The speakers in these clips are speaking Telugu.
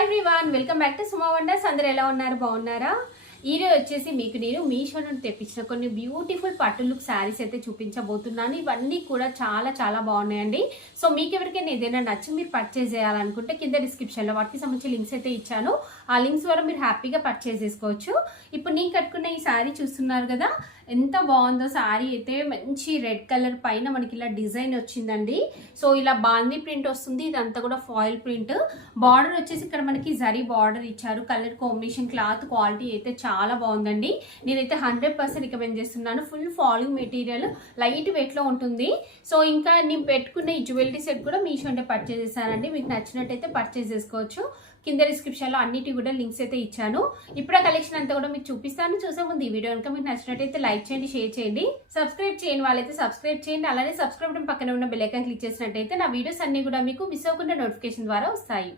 Hi everyone, welcome back to Suma wonders. అందరూ ఎలా ఉన్నారు? బాగున్నారా? ఈరోజు వచ్చేసి మీకు నేను మీషో నుండి తెప్పించిన కొన్ని బ్యూటిఫుల్ పట్టు లుక్ శారీస్ అయితే చూపించబోతున్నాను. ఇవన్నీ కూడా చాలా చాలా బాగున్నాయండి. సో మీకు ఎవరికైనా ఏదైనా నచ్చి మీరు పర్చేజ్ చేయాలనుకుంటే కింద డిస్క్రిప్షన్లో వాటికి సంబంధించి లింక్స్ అయితే ఇచ్చాను. ఆ లింక్స్ ద్వారా మీరు హ్యాపీగా పర్చేజ్ చేసుకోవచ్చు. ఇప్పుడు నేను కట్టుకున్న ఈ శారీ చూస్తున్నారు కదా, ఎంత బాగుందో శారీ అయితే. మంచి రెడ్ కలర్ పైన మనకి ఇలా డిజైన్ వచ్చిందండి. సో ఇలా బాందీ ప్రింట్ వస్తుంది, ఇదంతా కూడా ఫాయిల్ ప్రింట్. బార్డర్ వచ్చేసి ఇక్కడ మనకి జరీ బార్డర్ ఇచ్చారు. కలర్ కాంబినేషన్, క్లాత్ క్వాలిటీ అయితే చాలా బాగుందండి. నేనైతే 100% రికమెండ్ చేస్తున్నాను. Full falling material, light weight లో ఉంటుంది. సో ఇంకా నేను పెట్టుకున్న ఈ జ్యువెలరీ సెట్ కూడా మీషో అంటే పర్చేజ్ చేశానండి. మీకు నచ్చినట్టయితే పర్చేజ్ చేసుకోవచ్చు. కింద డిస్క్రిప్షన్లో అన్నిటి కూడా లింక్స్ అయితే ఇచ్చాను. ఇప్పుడు ఆ కలెక్షన్ అంతా కూడా మీకు చూపిస్తాను. చూసే ముందు ఈ వీడియో కనుక మీకు నచ్చినట్టయితే లైక్ చేయండి, షేర్ చేయండి. సబ్స్క్రైబ్ చేయని వాళ్ళైతే సబ్స్క్రైబ్ చేయండి. అలానే సబ్స్క్రైబ్ బటన్ పక్కన ఉన్న బెల్ ఐకాన్ క్లిక్ చేసినట్టయితే నా వీడియోస్ అన్ని కూడా మీకు మిస్ అవ్వకుండా నోటిఫికేషన్ ద్వారా వస్తాయి.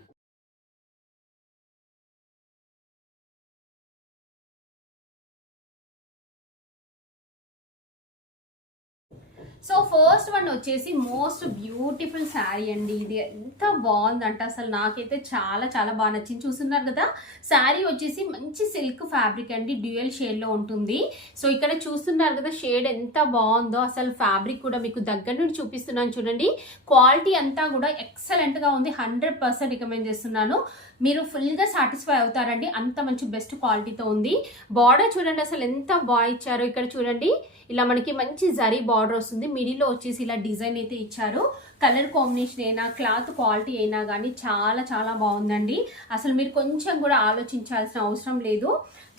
సో ఫస్ట్ వన్ వచ్చేసి మోస్ట్ బ్యూటిఫుల్ శారీ అండి. ఇది ఎంత బాగుందంటే అసలు నాకైతే చాలా చాలా బాగా నచ్చింది. చూస్తున్నారు కదా, శారీ వచ్చేసి మంచి సిల్క్ ఫ్యాబ్రిక్ అండి, డ్యూయల్ షేడ్లో ఉంటుంది. సో ఇక్కడ చూస్తున్నారు కదా షేడ్ ఎంత బాగుందో. అసలు ఫ్యాబ్రిక్ కూడా మీకు దగ్గర నుండి చూపిస్తున్నాను చూడండి. క్వాలిటీ అంతా కూడా ఎక్సలెంట్గా ఉంది. 100% రికమెండ్ చేస్తున్నాను. మీరు ఫుల్గా సాటిస్ఫై అవుతారండి, అంత మంచి బెస్ట్ క్వాలిటీతో ఉంది. బార్డర్ చూడండి అసలు ఎంత బాగా ఇచ్చారో. ఇక్కడ చూడండి ఇలా మనకి మంచి జరీ బార్డర్ వస్తుంది. మిడిల్లో వచ్చేసి ఇలా డిజైన్ అయితే ఇచ్చారు. కలర్ కాంబినేషన్ అయినా, క్లాత్ క్వాలిటీ అయినా కానీ చాలా చాలా బాగుందండి. అసలు మీరు కొంచెం కూడా ఆలోచించాల్సిన అవసరం లేదు.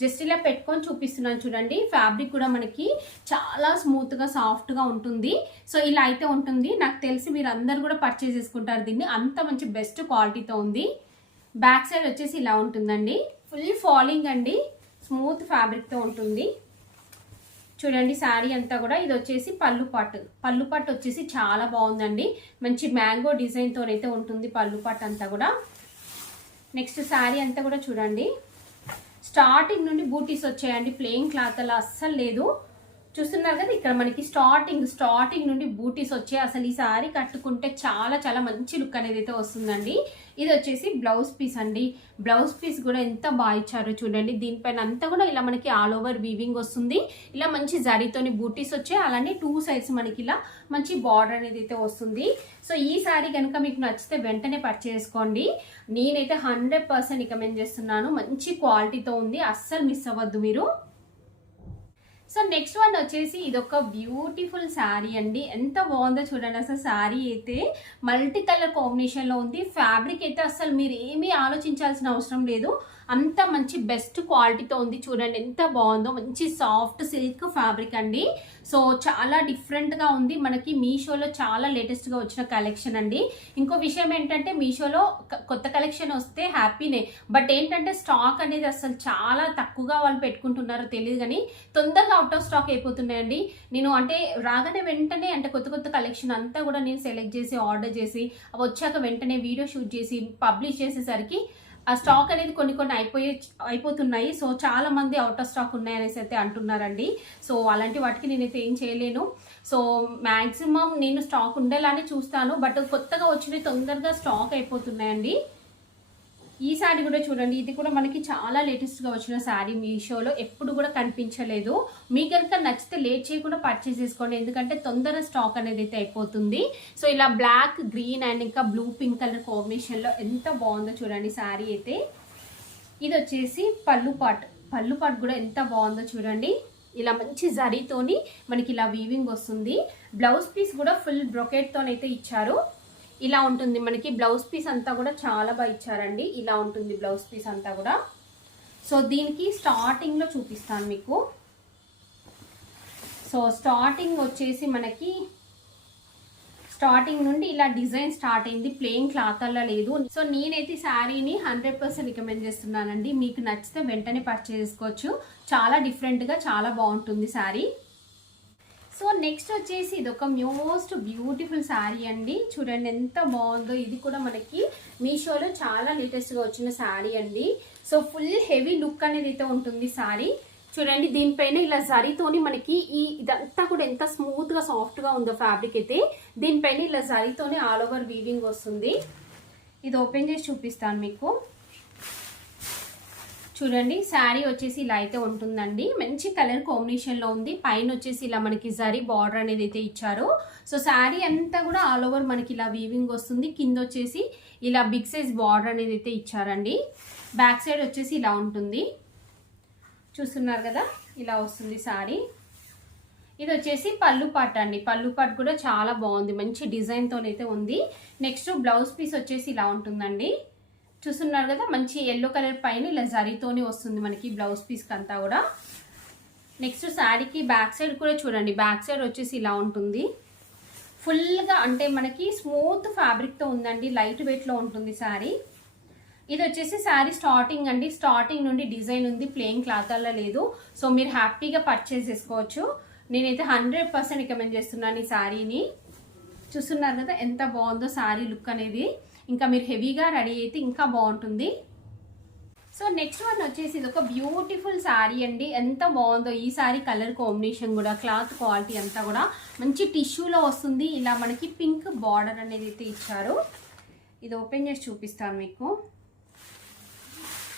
జస్ట్ ఇలా పెట్టుకొని చూపిస్తున్నాను చూడండి. ఫ్యాబ్రిక్ కూడా మనకి చాలా స్మూత్గా సాఫ్ట్గా ఉంటుంది. సో ఇలా అయితే ఉంటుంది. నాకు తెలిసి మీరు అందరు కూడా పర్చేజ్ చేసుకుంటారు దీన్ని, అంత మంచి బెస్ట్ క్వాలిటీతో ఉంది. బ్యాక్ సైడ్ వచ్చేసి ఇలా ఉంటుందండి. ఫుల్ ఫాలింగ్ అండి, స్మూత్ ఫ్యాబ్రిక్తో ఉంటుంది. చూడండి శారీ అంతా కూడా. ఇది వచ్చేసి పళ్ళు పట్టు వచ్చేసి చాలా బాగుందండి. మంచి మ్యాంగో డిజైన్తో అయితే ఉంటుంది పళ్ళు పట్టు అంతా కూడా. నెక్స్ట్ శారీ అంతా కూడా చూడండి, స్టార్టింగ్ నుండి బూటీస్ వచ్చాయండి. ప్లెయిన్ క్లాత్ అలా అస్సలు లేదు. చూస్తున్నారు కదా, ఇక్కడ మనకి స్టార్టింగ్ నుండి బూటీస్ వచ్చాయి. అసలు ఈ శారీ కట్టుకుంటే చాలా చాలా మంచి లుక్ అనేది అయితే వస్తుందండి. ఇది వచ్చేసి బ్లౌజ్ పీస్ అండి. బ్లౌజ్ పీస్ కూడా ఎంత బాగా ఇచ్చారో చూడండి. దీనిపైన అంతా కూడా ఇలా మనకి ఆల్ ఓవర్ వీవింగ్ వస్తుంది. ఇలా మంచి జరీతోని బూటీస్ వచ్చాయి. అలానే 2 సైడ్స్ మనకి ఇలా మంచి బార్డర్ అనేది అయితే వస్తుంది. సో ఈ శారీ కనుక మీకు నచ్చితే వెంటనే పర్చేస్ చేసుకోండి. నేనైతే 100% రికమెండ్ చేస్తున్నాను. మంచి క్వాలిటీతో ఉంది, అస్సలు మిస్ అవ్వద్దు మీరు. సో నెక్స్ట్ వన్ వచ్చేసి ఇదొక బ్యూటిఫుల్ శారీ అండి. ఎంత బాగుందో చూడండి. అసలు శారీ అయితే మల్టీ కలర్ కాంబినేషన్లో ఉంది. ఫ్యాబ్రిక్ అయితే అసలు మీరు ఏమీ ఆలోచించాల్సిన అవసరం లేదు, అంత మంచి బెస్ట్ క్వాలిటీతో ఉంది. చూడండి ఎంత బాగుందో. మంచి సాఫ్ట్ సిల్క్ ఫ్యాబ్రిక్ అండి. సో చాలా డిఫరెంట్గా ఉంది. మనకి మీషోలో చాలా లేటెస్ట్గా వచ్చిన కలెక్షన్ అండి. ఇంకో విషయం ఏంటంటే మీషోలో కొత్త కలెక్షన్ వస్తే హ్యాపీనే, బట్ ఏంటంటే స్టాక్ అనేది అసలు చాలా తక్కువగా వాళ్ళు పెట్టుకుంటున్నారో తెలియదు, కానీ తొందరగా అవుట్ ఆఫ్ స్టాక్ అయిపోతున్నాయండి. నేను అంటే రాగానే వెంటనే అంటే కొత్త కలెక్షన్ అంతా కూడా నేను సెలెక్ట్ చేసి ఆర్డర్ చేసి వచ్చాక వెంటనే వీడియో షూట్ చేసి పబ్లిష్ చేసేసరికి ఆ స్టాక్ అనేది కొన్ని అయిపోతున్నాయి. సో చాలా మంది అవుట్ ఆఫ్ స్టాక్ ఉన్నాయనేసి అయితే అంటున్నారండి. సో అలాంటి వాటికి నేనైతే ఏం చేయలేను. సో మ్యాక్సిమం నేను స్టాక్ ఉండేలానే చూస్తాను, బట్ కొత్తగా వచ్చినవి తొందరగా స్టాక్ అయిపోతున్నాయండి. ఈ శారీ కూడా చూడండి, ఇది కూడా మనకి చాలా లేటెస్ట్గా వచ్చిన శారీ. మీషోలో ఎప్పుడు కూడా కనిపించలేదు. మీకు కనుక నచ్చితే లేట్ చేయకుండా పర్చేస్ చేసుకోండి, ఎందుకంటే తొందర స్టాక్ అనేది అయితే అయిపోతుంది. సో ఇలా బ్లాక్, గ్రీన్ అండ్ ఇంకా బ్లూ పింక్ కలర్ కాంబినేషన్లో ఎంత బాగుందో చూడండి శారీ అయితే. ఇది వచ్చేసి పళ్ళు పాట్ కూడా ఎంత బాగుందో చూడండి. ఇలా మంచి జరీతోని మనకి ఇలా వీవింగ్ వస్తుంది. బ్లౌజ్ పీస్ కూడా ఫుల్ బ్రొకెట్తోనైతే ఇచ్చారు. ఇలా ఉంటుంది మనకి బ్లౌజ్ పీస్ అంతా కూడా చాలా బాగా ఇచ్చారండి. ఇలా ఉంటుంది బ్లౌజ్ పీస్ అంతా కూడా. సో దీనికి స్టార్టింగ్లో చూపిస్తాను మీకు. సో స్టార్టింగ్ వచ్చేసి మనకి స్టార్టింగ్ నుండి ఇలా డిజైన్ స్టార్ట్ అయింది. ప్లెయిన్ క్లాత్ అలా లేదు. సో నేనైతే శారీని 100% రికమెండ్ చేస్తున్నానండి. మీకు నచ్చితే వెంటనే పర్చేస్ చేసుకోవచ్చు. చాలా డిఫరెంట్గా చాలా బాగుంటుంది శారీ. సో నెక్స్ట్ వచ్చేసి ఇది ఒక మోస్ట్ బ్యూటిఫుల్ శారీ అండి. చూడండి ఎంత బాగుందో. ఇది కూడా మనకి మీషోలో చాలా లేటెస్ట్గా వచ్చిన శారీ అండి. సో ఫుల్ హెవీ లుక్ అనేది అయితే ఉంటుంది శారీ. చూడండి దీనిపైన ఇలా జరీతోని మనకి ఇదంతా కూడా ఎంత స్మూత్గా సాఫ్ట్గా ఉందో ఫ్యాబ్రిక్ అయితే. దీనిపైన ఇలా జరీతోని ఆల్ ఓవర్ వీవింగ్ వస్తుంది. ఇది ఓపెన్ చేసి చూపిస్తాను మీకు. చూడండి శారీ వచ్చేసి ఇలా అయితే ఉంటుందండి. మంచి కలర్ కాంబినేషన్లో ఉంది. పైన వచ్చేసి ఇలా మనకి జరీ బార్డర్ అనేది అయితే ఇచ్చారు. సో శారీ అంతా కూడా ఆల్ ఓవర్ మనకి ఇలా వీవింగ్ వస్తుంది. కింద వచ్చేసి ఇలా బిగ్ సైజ్ బార్డర్ అనేది అయితే ఇచ్చారండి. బ్యాక్ సైడ్ వచ్చేసి ఇలా ఉంటుంది. చూస్తున్నారు కదా, ఇలా వస్తుంది శారీ. ఇది వచ్చేసి పళ్ళు పాట్ అండి. పళ్ళు పాట్ కూడా చాలా బాగుంది, మంచి డిజైన్తో అయితే ఉంది. నెక్స్ట్ బ్లౌజ్ పీస్ వచ్చేసి ఇలా ఉంటుందండి. చూస్తున్నారు కదా, మంచి ఎల్లో కలర్ పైన ఇలా జరీతోనే వస్తుంది మనకి బ్లౌజ్ పీస్కి అంతా కూడా. నెక్స్ట్ శారీకి బ్యాక్ సైడ్ కూడా చూడండి, బ్యాక్ సైడ్ వచ్చేసి ఇలా ఉంటుంది. ఫుల్గా అంటే మనకి స్మూత్ ఫ్యాబ్రిక్తో ఉందండి, లైట్ వెయిట్లో ఉంటుంది శారీ. ఇది వచ్చేసి శారీ స్టార్టింగ్ అండి. స్టార్టింగ్ నుండి డిజైన్ ఉంది, ప్లెయిన్ క్లాత్ అలా లేదు. సో మీరు హ్యాపీగా పర్చేస్ చేసుకోవచ్చు. నేనైతే 100% రికమెండ్ చేస్తున్నాను ఈ శారీని. చూస్తున్నారు కదా ఎంత బాగుందో శారీ లుక్ అనేది. ఇంకా మీరు హెవీగా రెడీ అయితే ఇంకా బాగుంటుంది. సో నెక్స్ట్ వన్ వచ్చేసి ఇది ఒక బ్యూటిఫుల్ శారీ అండి. ఎంత బాగుందో ఈ శారీ కలర్ కాంబినేషన్ కూడా, క్లాత్ క్వాలిటీ అంతా కూడా మంచి టిష్యూలో వస్తుంది. ఇలా మనకి పింక్ బార్డర్ అనేది అయితే ఇచ్చారు. ఇది ఓపెన్ చేసి చూపిస్తాను మీకు.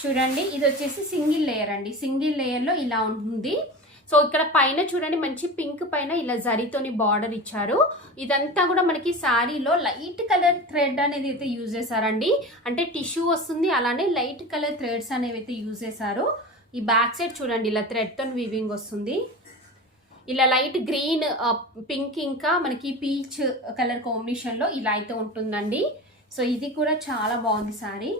చూడండి, ఇది వచ్చేసి సింగిల్ లేయర్ అండి. సింగిల్ లేయర్లో ఇలా ఉంటుంది. సో ఇక్కడ పైన చూడండి, మంచి పింక్ పైన ఇలా జరీతోని బార్డర్ ఇచ్చారు. ఇదంతా కూడా మనకి శారీలో లైట్ కలర్ థ్రెడ్ అనేది అయితే యూజ్ చేశారండి. అంటే టిష్యూ వస్తుంది, అలానే లైట్ కలర్ థ్రెడ్స్ అనేవి అయితే యూజ్ చేశారు. ఈ బ్యాక్ సైడ్ చూడండి, ఇలా థ్రెడ్తో వీవింగ్ వస్తుంది. ఇలా లైట్ గ్రీన్, పింక్, ఇంకా మనకి పీచ్ కలర్ కాంబినేషన్లో ఇలా అయితే ఉంటుందండి. సో ఇది కూడా చాలా బాగుంది శారీ.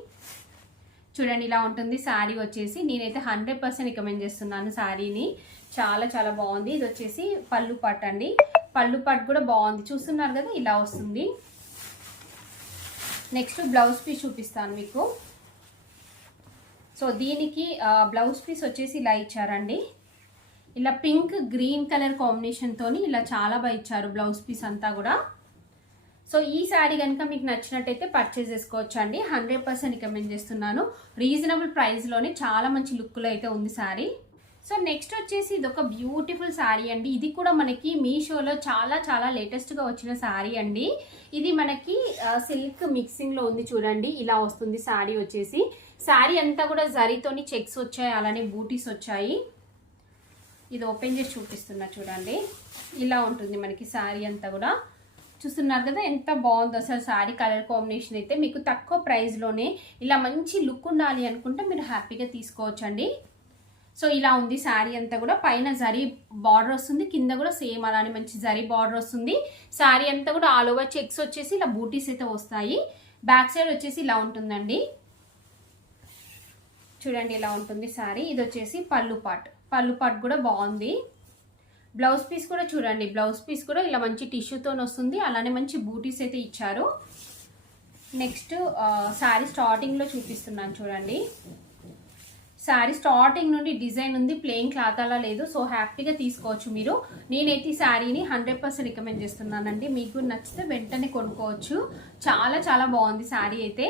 చూడండి, ఇలా ఉంటుంది శారీ వచ్చేసి. నేనైతే 100% రికమెండ్ చేస్తున్నాను శారీని. చాలా చాలా బాగుంది. ఇది వచ్చేసి పళ్ళు పట్ అండి. పళ్ళు పట్ కూడా బాగుంది. చూస్తున్నారు కదా, ఇలా వస్తుంది. నెక్స్ట్ బ్లౌజ్ పీస్ చూపిస్తాను మీకు. సో దీనికి బ్లౌజ్ పీస్ వచ్చేసి ఇలా ఇచ్చారండి. ఇలా పింక్ గ్రీన్ కలర్ కాంబినేషన్తో ఇలా చాలా బాగా ఇచ్చారు బ్లౌజ్ పీస్ అంతా కూడా. సో ఈ శారీ కనుక మీకు నచ్చినట్టయితే పర్చేస్ చేసుకోవచ్చు అండి. 100% రికమెండ్ చేస్తున్నాను. రీజనబుల్ ప్రైస్లోనే చాలా మంచి లుక్లో అయితే ఉంది శారీ. సో నెక్స్ట్ వచ్చేసి ఇది ఒక బ్యూటిఫుల్ శారీ అండి. ఇది కూడా మనకి మీషోలో చాలా చాలా లేటెస్ట్గా వచ్చిన శారీ అండి. ఇది మనకి సిల్క్ మిక్సింగ్లో ఉంది. చూడండి, ఇలా వస్తుంది శారీ వచ్చేసి. శారీ అంతా కూడా జరీతోని చెక్స్ వచ్చాయి, అలానే బూటీస్ వచ్చాయి. ఇది ఓపెన్ చేసి చూపిస్తున్నా చూడండి. ఇలా ఉంటుంది మనకి శారీ అంతా కూడా. చూస్తున్నారు కదా ఎంత బాగుందో అసలు శారీ కలర్ కాంబినేషన్ అయితే. మీకు తక్కువ ప్రైస్లోనే ఇలా మంచి లుక్ ఉండాలి అనుకుంటే మీరు హ్యాపీగా తీసుకోవచ్చండి. సో ఇలా ఉంది శారీ అంతా కూడా. పైన జరీ బార్డర్ వస్తుంది, కింద కూడా సేమ్ అలానే మంచి జరీ బార్డర్ వస్తుంది. శారీ అంతా కూడా ఆల్ ఓవర్ చెక్స్ వచ్చేసి ఇలా బూటీస్ అయితే వస్తాయి. బ్యాక్ సైడ్ వచ్చేసి ఇలా ఉంటుందండి. చూడండి, ఇలా ఉంటుంది శారీ. ఇది వచ్చేసి పళ్ళు పాట్. పళ్ళు పాట్ కూడా బాగుంది. బ్లౌజ్ పీస్ కూడా చూడండి, బ్లౌజ్ పీస్ కూడా ఇలా మంచి టిష్యూతో వస్తుంది, అలానే మంచి బూటీస్ అయితే ఇచ్చారు. నెక్స్ట్ శారీ స్టార్టింగ్లో చూపిస్తున్నాను చూడండి. శారీ స్టార్టింగ్ నుండి డిజైన్ ఉంది, ప్లెయిన్ క్లాత్ అలా లేదు. సో హ్యాపీగా తీసుకోవచ్చు మీరు. నేనైతే ఈ శారీని 100% రికమెండ్ చేస్తున్నానండి. మీకు నచ్చితే వెంటనే కొనుక్కోవచ్చు. చాలా చాలా బాగుంది శారీ అయితే.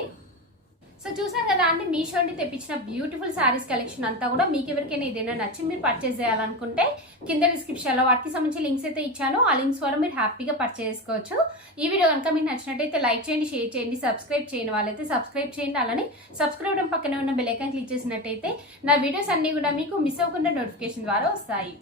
సో చూసారు కదా అండి, మీషో నుండి తెప్పించిన బ్యూటిఫుల్ శారీస్ కలెక్షన్ అంతా కూడా. మీకు ఎవరికైనా ఏదైనా నచ్చి మీరు పర్చేస్ చేయాలనుకుంటే కింద డిస్క్రిప్షన్లో వాటికి సంబంధించి లింక్స్ అయితే ఇచ్చాను. ఆ లింక్స్ ద్వారా మీరు హ్యాపీగా పర్చేస్ చేసుకోవచ్చు. ఈ వీడియో కనుక మీకు నచ్చినట్టయితే లైక్ చేయండి, షేర్ చేయండి, సబ్స్క్రైబ్ చేయని వాళ్ళైతే సబ్స్క్రైబ్ చేయండి. అలానే సబ్స్క్రైబ్ పక్కనే ఉన్న బెల్ ఐకాన్ క్లిక్ చేసినట్టయితే నా వీడియోస్ అన్నీ కూడా మీకు మిస్ అవ్వకుండా నోటిఫికేషన్ ద్వారా వస్తాయి.